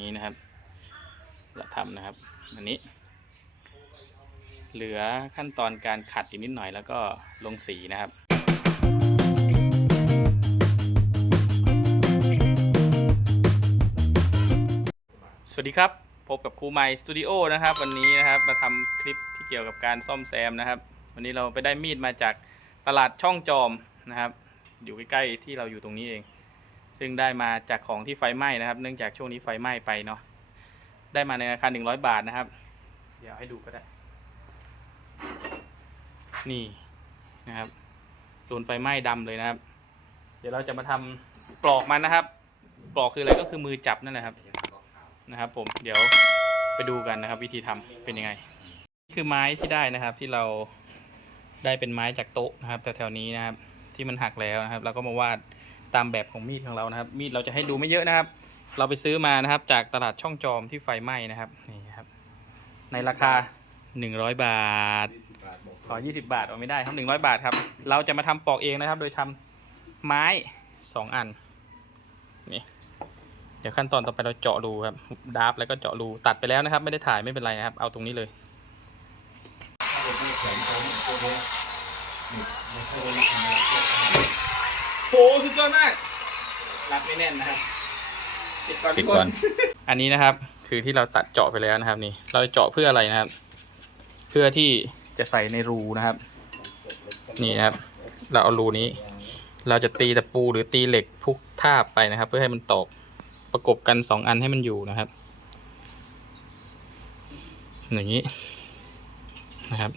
นี้นะครับเราทำนะครับอันนี้ เหลือขั้นตอนการขัดอีกนิดหน่อยแล้วก็ลงสีนะครับสวัสดีครับ พบกับครูไม่สตูดิโอนะครับ วันนี้นะครับมาทำคลิปที่เกี่ยวกับการซ่อมแซมนะครับ วันนี้เราไปได้มีดมาจากตลาดช่องจอมนะครับ อยู่ใกล้ๆที่เราอยู่ตรงนี้เอง ซึ่งได้มาจากของที่ไฟไหม้นะครับ เนื่องจากช่วงนี้ไฟไหม้ไปเนาะได้มาในราคา 100 บาทนะครับ เดี๋ยวให้ดูก็ได้ นี่นะครับโดนไฟไหม้ดำเลยนะครับ เดี๋ยวเราจะมาทำปลอกมันนะครับ ปลอกคืออะไรก็คือมือจับนั่นแหละครับนะครับ ผมเดี๋ยวไปดูกันนะครับ วิธีทำเป็นยังไงนี่คือไม้ที่ได้นะครับที่เราได้เป็นไม้จากโต๊ะนะครับแถวๆนี้นะครับ ที่มันหักแล้วนะครับเราก็มาวาด ตามแบบของมีดของเรานะครับ มีดเราจะให้ดูไม่เยอะนะครับ เราไปซื้อมานะครับ จากตลาดช่องจอมที่ไฟไหม้นะครับนี่ครับ ในราคา 100 บาทขอ20 บาทเอาไม่ได้ครับ100 บาทครับ เราจะมาทำปอกเองนะครับ โดยทำไม้ 2 อันนี่เดี๋ยวขั้นตอนต่อไปเราเจาะรูครับดาบแล้วก็เจาะรูตัดไปแล้วนะครับ ไม่ได้ถ่ายไม่เป็นไรนะครับ เอาตรงนี้เลยโหสุดยอดมากรัดไม่แน่นนะครับปิดก่อนปิดก่อน อันนี้นะครับ คือที่เราตัดเจาะไปแล้วนะครับ นี่ เราเจาะเพื่ออะไรนะครับ เพื่อที่จะใส่ในรูนะครับ นี่นะครับ เราเอารูนี้ เราจะตีตะปูหรือตีเหล็กพุกทาบไปนะครับ เพื่อให้มันตอกประกบกันสองอันให้มันอยู่นะครับ อย่างนี้นะครับ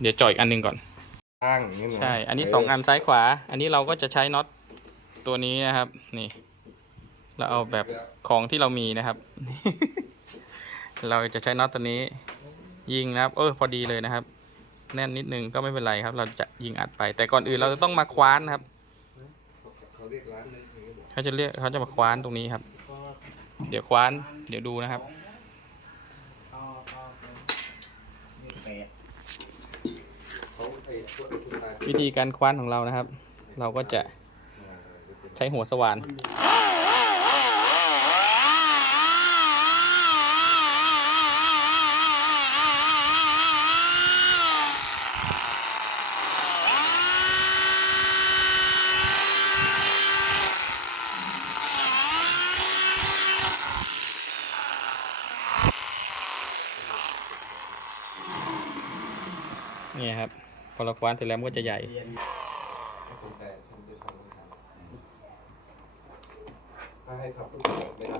เดี๋ยวเจ่ออีกอันหนึ่งก่อน ข้างนี่นะ ใช่ อันนี้สองอันซ้ายขวา อันนี้เราก็จะใช้น็อต ตัวนี้นะครับ นี่ เราเอาแบบของที่เรามีนะครับ เราจะใช้น็อตตัวนี้ยิงนะครับ เออพอดีเลยนะครับ แน่นนิดนึงก็ไม่เป็นไรครับ เราจะยิงอัดไป แต่ก่อนอื่นเราจะต้องมาคว้านนะครับเขาเรียกร้านนึงเขาจะเรียกเขาจะมาคว้านตรงนี้ครับ เดี๋ยวคว้าน เดี๋ยวดูนะครับวิธีการคว้านของเรานะครับ เราก็จะ ใช้หัวสว่านนี่ครับ พอเราคว้านเสร็จแล้วมันก็จะใหญ่ คนแต่ฉันจะทำไม่ทัน ถ้าให้ขับรถไม่ได้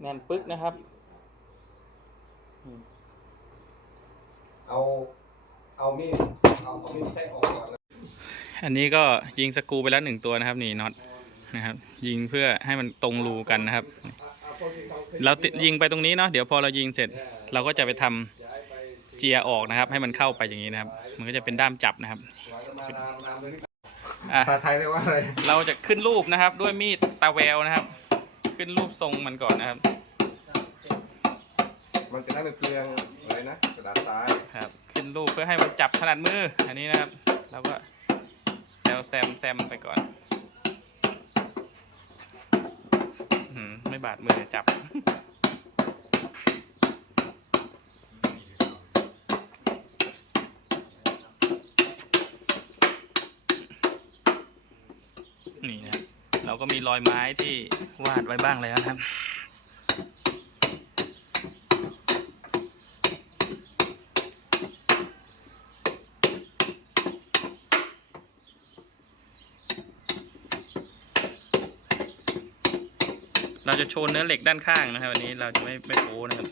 แน่นปึ๊กนะครับ เอา เอามีด อันนี้ก็ยิงสกรูไปแล้วหนึ่งตัวนะครับ นี่น็อตนะครับ ยิงเพื่อให้มันตรงรูกันนะครับเอาพวกที่เขาขึ้นเราติดยิงไปตรงนี้เนาะเดี๋ยวพอเรายิงเสร็จ เราก็จะไปทำย้ายไปเจียร์ออกนะครับ ให้มันเข้าไปอย่างนี้นะครับ มันก็จะเป็นด้ามจับนะครับไว้แล้วมานานนานเลยนี่อะภาษาไทยเรียกว่าอะไรเราจะขึ้นรูปนะครับ ด้วยมีดตาแววนะครับ ขึ้นรูปทรงมันก่อนนะครับ มันจะได้ไม่เปลืองอะไรนะกระดาษทรายครับ ขึ้นรูปเพื่อให้มันจับถนัดมืออันนี้นะครับ เราก็ แซมแซมแซมไปก่อนไม่บาดมือจับ นี่นะเราก็มีรอยไม้ที่วาดไว้บ้างแล้วนะครับ เราจะโชว์เนื้อเหล็กด้านข้างนะครับ วันนี้เราจะไม่ไม่โป้นะครับ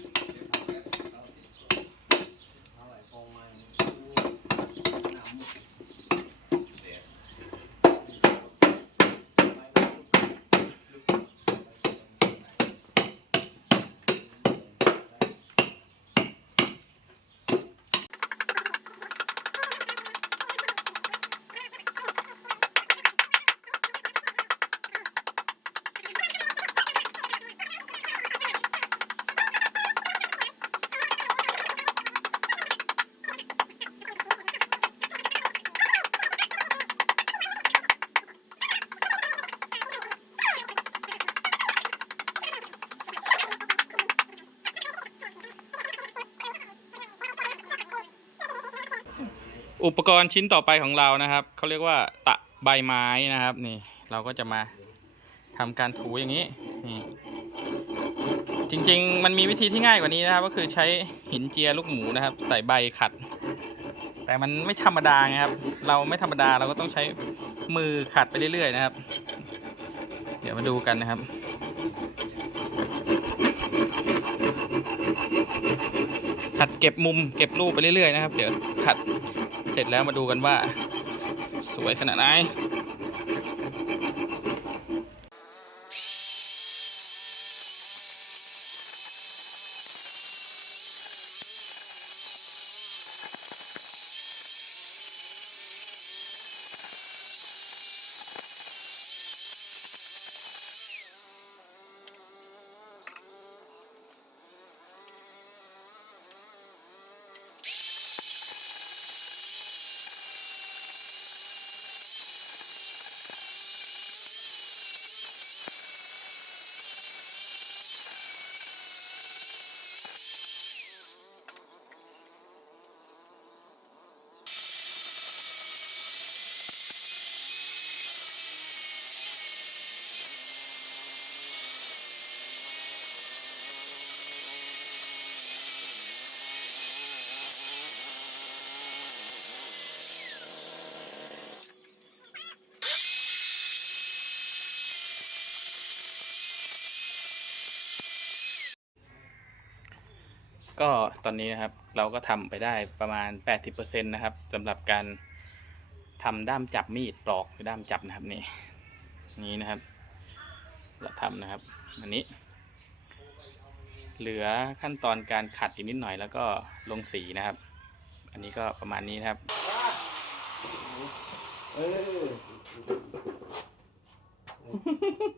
อุปกรณ์ชิ้นต่อไปของเรานะครับ เขาเรียกว่าตะใบไม้นะครับ นี่ เราก็จะมาทำการถูอย่างนี้นี่จริง ๆ มันมีวิธีที่ง่ายกว่านี้นะครับ ก็คือใช้หินเจียลูกหมูนะครับ ใส่ใบขัด แต่มันไม่ธรรมดาไงครับ เราไม่ธรรมดาเราก็ต้องใช้มือขัดไปเรื่อยๆนะครับ เดี๋ยวมาดูกันนะครับขัดเก็บมุมเก็บรูปไปเรื่อยๆนะครับ เดี๋ยวขัด เสร็จแล้วมาดูกันว่า สวยขนาดไหน ก็ตอนนี้นะครับเราก็ทำไปได้ประมาณ 80%นะครับสำหรับการทำด้ามจับมีดปลอกหรือด้ามจับนะครับนี่นี้นะครับเราทำนะครับอันนี้ เหลือขั้นตอนการขัดอีกนิดหน่อยแล้วก็ลงสีนะครับ อันนี้ก็ประมาณนี้นะครับเออ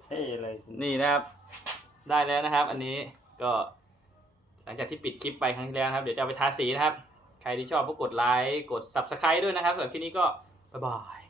เท่เลยนี่นะครับ ได้แล้วนะครับ อันนี้ก็ หลังจากที่ปิดคลิปไปครั้งที่แล้วครับ เดี๋ยวจะเอาไปทาสีนะครับ ใครที่ชอบก็กดไลค์ กด subscribe ด้วยนะครับสำหรับคลิปนี้ก็บ๊ายบาย